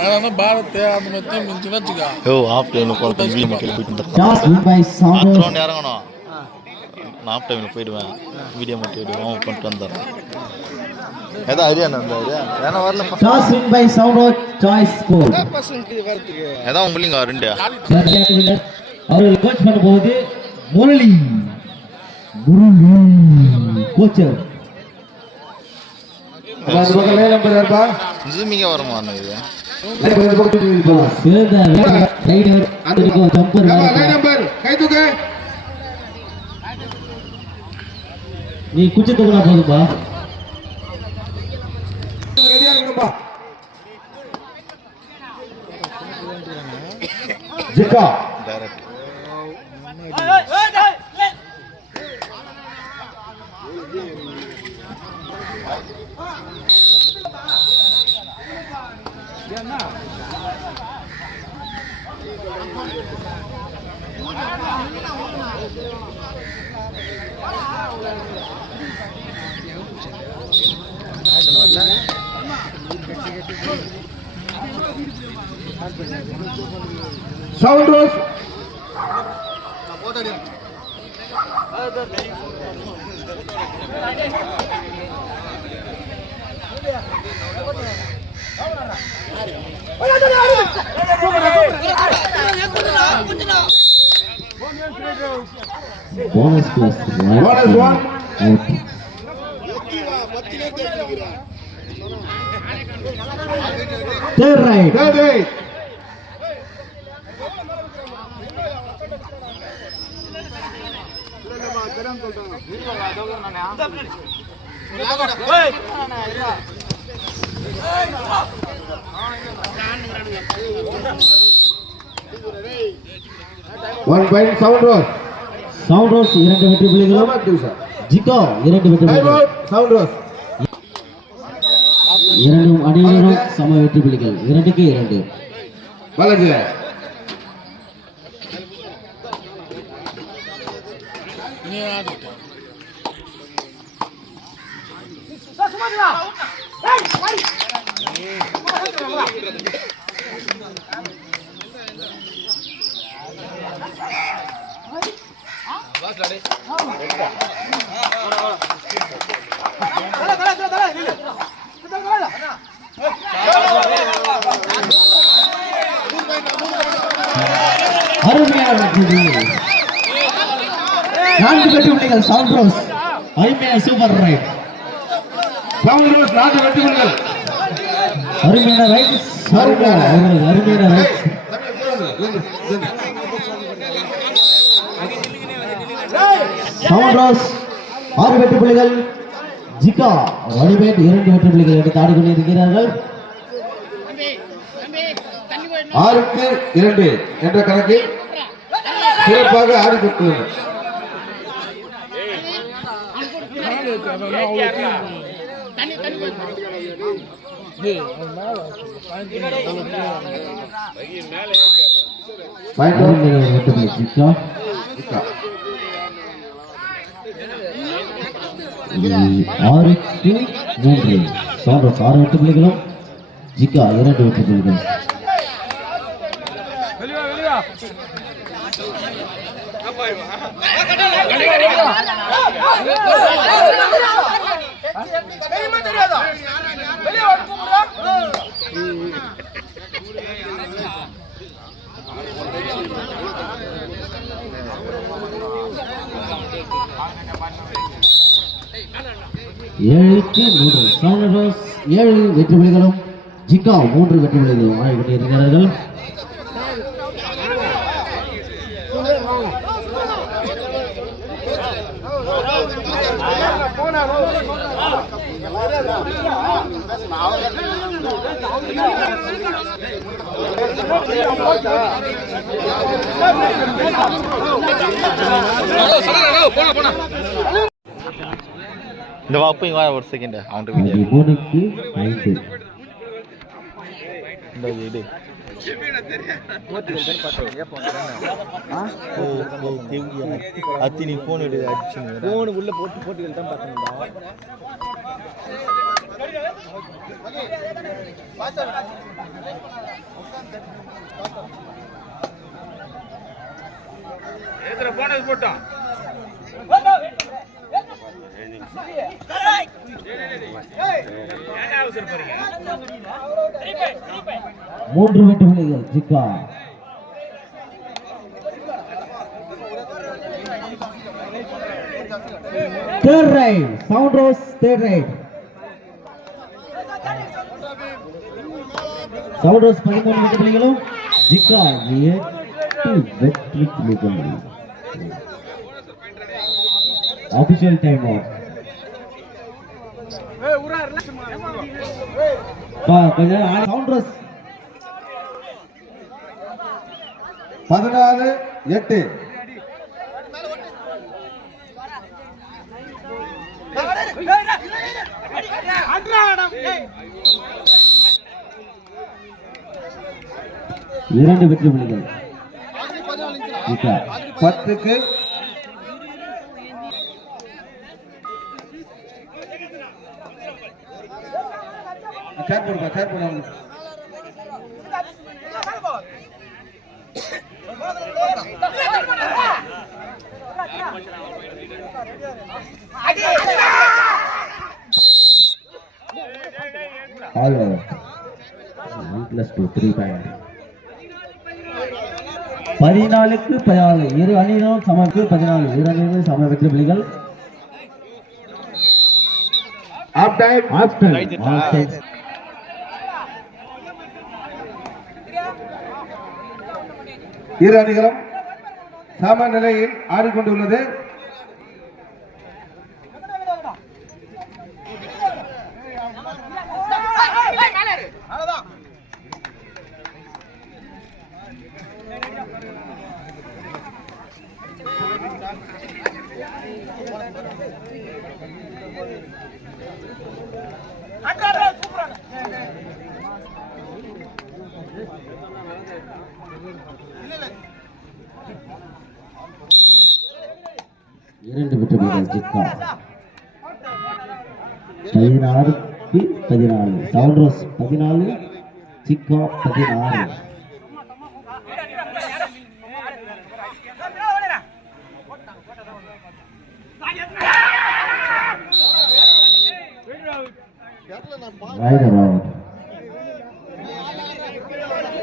அதனால பாரத் அந்த மாதிரி தான் மிஞ்சினா வச்சுக்கா ஓ ஆஃப் டைமில் போகிறேன் வீடு மக்கள் போயிட்டு வந்துடுறேன் இறங்கணும். நான் ஆஃப் டைமில் போயிடுவேன். வீடியோ மட்டும் எடுவோம் பண்ணிட்டு வந்துடுறேன். ஏதா ஐடியா அந்த ஐடியா ஏன்னா வரல win by Sounders. Choice score. ஏதா ரெண்டு அவர்கள் கோச் பண்ண போவது முரளி. முரளி கோச்சர் ஜூமிங்க வருமா அண்ணா இது நீ குச்சி தூக்கினா போதும்பா ரெடியா Zika Sound Rose Bonus plus. Bonus one. Okay. Third right. Third right. Eight. One point Sounders. Sounders இரண்டு வெற்றி புள்ளிகளும். ஜிக்கோ இரண்டு வெற்றி out. Sounders. இரண்டும் அணியினரும் சம வெற்றி புள்ளிகள் இரண்டுக்கு இரண்டு Balaji. நீ ஆடிட்ட அருமையான நான்கு வெற்றி புள்ளிகள் சவுண்டர்ஸ் அருமையான சூப்பர் ரைட் Sounders நான்கு வெற்றி புள்ளிகள். அருமையான ரைட் அருமையான அருமையான ரைட் சவுண்டர்ஸ் ஆறு வெற்றி புள்ளிகள். ஜிகா வடிவேட் இரண்டு வெற்றி புள்ளிகள் எடுத்து ஆடிக்கொண்டிருக்கிறார்கள் ஆறுக்கு இரண்டு என்ற கணக்கில் சிறப்பாக ஆடிக்கொண்டு ஆறுக்கு மூன்று மேல ஆறு Point out. ஜிகா இரண்டு ஆறுக்கு மூன்று வெற்றி புள்ளிகளும் ஜிகா இரண்டு வெற்றி புள்ளிகள் ஏழுக்கு மூன்று சவுண்டர்ஸ் ஏழு வெற்றி புள்ளிகளும் ஜிகா மூன்று வெற்றி புள்ளிகளும் ஆடிக்கொண்டிருக்கிறார்கள் இந்த வாப்பு இங்க ஒரு செகண்ட் வீடியோ. பதிமூணுக்கு ஐந்து இந்த வீடு. அத்தி நீ போன் எடு அடிச்சு போன் உள்ள போட்டு போட்டுகள் தான் பார்த்தேன்டா மூன்று வெட்டு புள்ளிகள் Zika third raid Sound Rose third raid Sound Rose பதிமூணு வெட்டு புள்ளிகளும் ஜிக்கா எட்டு வெற்றி புள்ளிகள் அபிஷியல் டைம் அவுட் கொஞ்சம் சவுண்ட் ரோஸ் பதினாலு எட்டு. இரண்டு வெற்றி புள்ளிகள். பத்துக்கு. சேர் போடுப்பா சேர் போடுவாங்க all over one plus two three point பதினாலுக்கு பதினாலு. இரு அணியினரும் சமக்கு பதினாலு இரு அணியினரும் சம வெற்றி புள்ளிகள் half time half time half time இரு அணிகளும் சம நிலையில் ஆடிக்கொண்டுள்ளது. இரண்டு வெற்றி ஜிக்கா பதினாறுக்கு பதினாலு. சவுண்ட் ரோஸ் பதினாலு சிக்கா பதினாறு.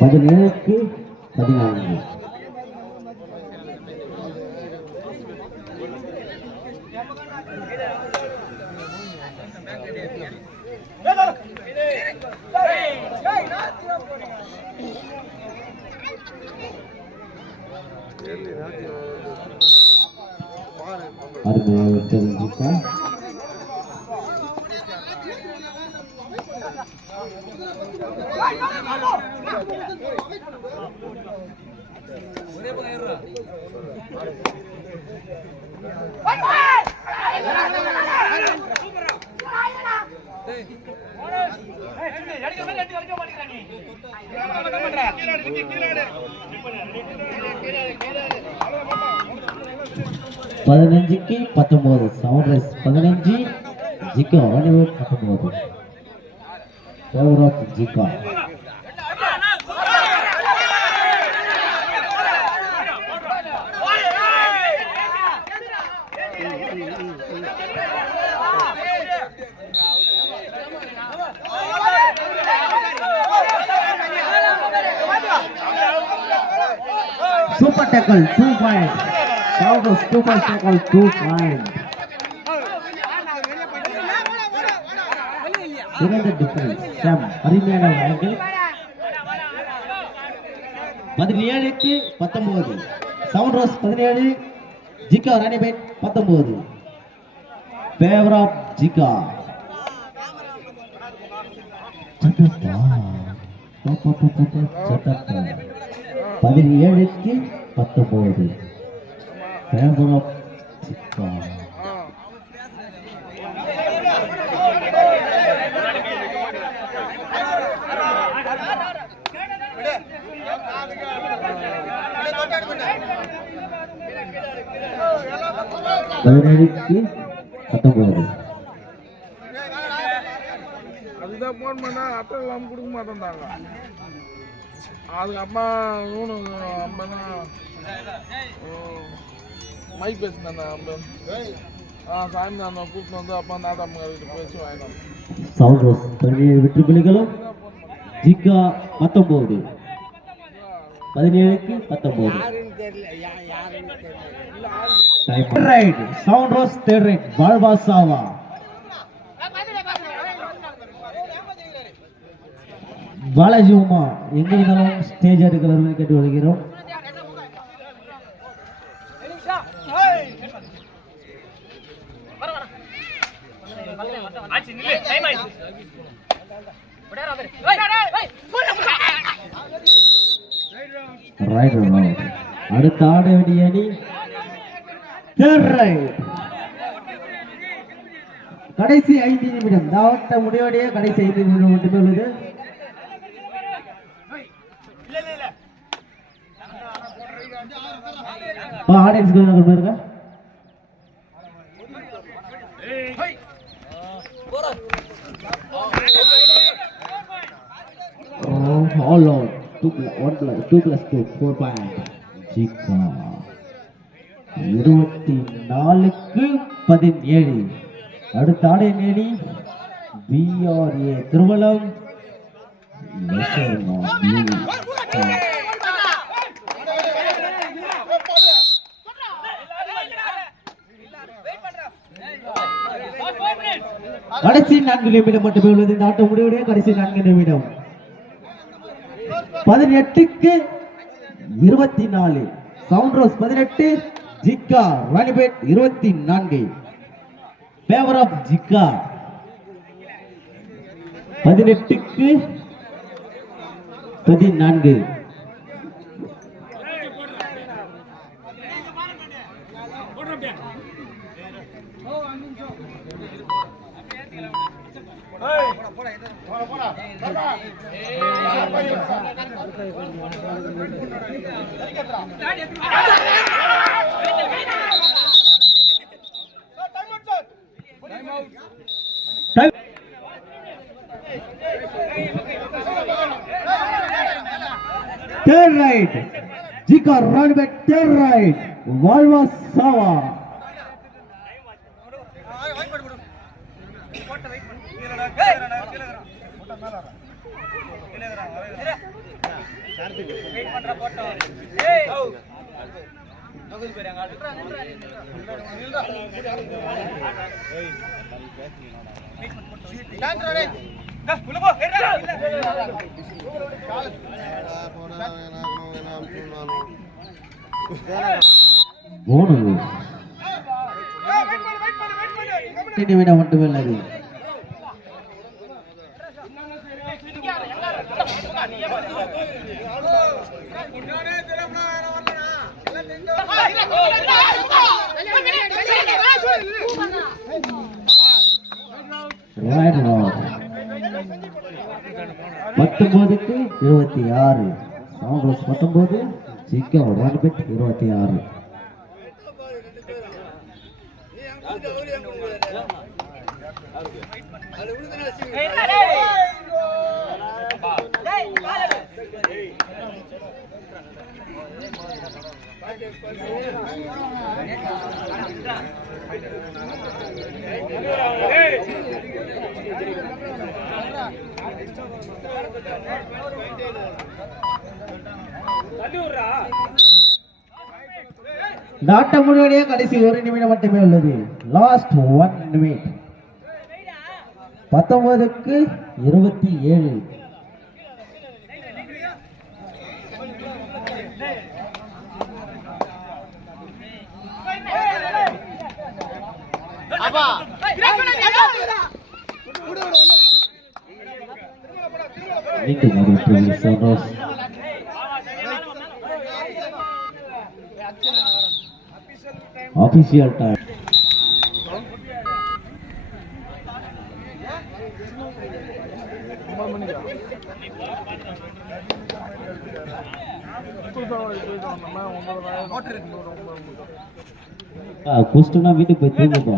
பதினேழுக்கு பதினான்கு அருமையாக தெரிஞ்சுக்கா பதினஞ்சுக்கு பத்தொன்பது. சவுண்ட் ரைஸ் பதினஞ்சு. ஜிகா ரன்அவுட் பத்தொன்பது. Favour of Zika super tackle two point Sound Rose super tackle two point இரண்டு டிஃபரன்ஸ் சாம் அருமையான ஆங்கிள் பதினேழுக்கு பத்தொன்பது. சவுண்ட் ரோஸ் பதினேழு ஜிகா ராணிபேட் பத்தொன்பது. ஃபேவர் ஆஃப் ஜிகா சட்டப்பா சட்டப்பா பதினேழுக்கு பத்தொன்பது ஃபேவர் ஆஃப் ஜிகா பதினேழுக்கு பத்தொன்பது ஃபோன் பண்ணா அட்டை இல்லாமல் கொடுக்க மாட்டேன்டாங்க அதுக்கு அம்மா நூனு அம்மா மைக் பேசினேன் அம்மா ஆ சாயந்தரம் கூப்பிட்டு வந்து அப்பா நாட்டாமக்காரிட்ட பேசி வாங்கினோம். சவுண்ட் ரோஸ் பதினேழு வெற்றி புள்ளிகளும் ஜிகா பத்தொன்பது பதினேழுக்கு பத்தொன்பது raid Sound Rose third raid வாழ்வா பாலாஜி உமா எங்க இருந்தாலும் ஸ்டேஜ் அடுக்க வருவது கேட்டு வருகிறோம். அடுத்த ஆட வேண்டிய அணி கடைசி ஐந்து நிமிடம். தாவட்ட முடிவடைய கடைசி ஐந்து நிமிடம் மட்டுமே உள்ளது. ஆடியன்ஸ் கொஞ்சம் பாருங்க Oh, all out. Two plus one plus two plus two ஜிகா இருபத்தி நாலுக்கு பதினேழு. அடுத்த ஆடை நேடி பிஆர்ஏ திருவள்ளம். கடைசி நான்கு நிமிடம் மட்டுமே உள்ளது. இந்த ஆட்டம் முடிவுடைய கடைசி நான்கு நிமிடம். பதினெட்டுக்கு இருபத்தி நாலு சவுண்ட் ரோஸ் பதினெட்டு ஜிக்கா ராணிபேட் இருபத்தி நான்கு பேவர் ஆஃப் ஜிக்கா. பதினெட்டுக்கு பதினான்கு. Third right. Jika run back third right. Valva Sava. மூணு. நிமிடம் மட்டுமே உள்ளது Right பத்தொன்பதுக்கு இருபத்தி ஆறு. காங்கிரஸ் பத்தொன்பது சிக்கா ரான்பெட் இருபத்தி ஆறு. நாட்ட ஆட்டம் கடைசி ஒரு நிமிடம் மட்டுமே உள்ளது. லாஸ்ட் ஒன் நிமிட் பத்தொன்பதுக்கு இருபத்தி ஏழு. ஒன்பது ஒன்பது குஸ்டுனா வீட்டுக்கு போய் தூங்குப்பா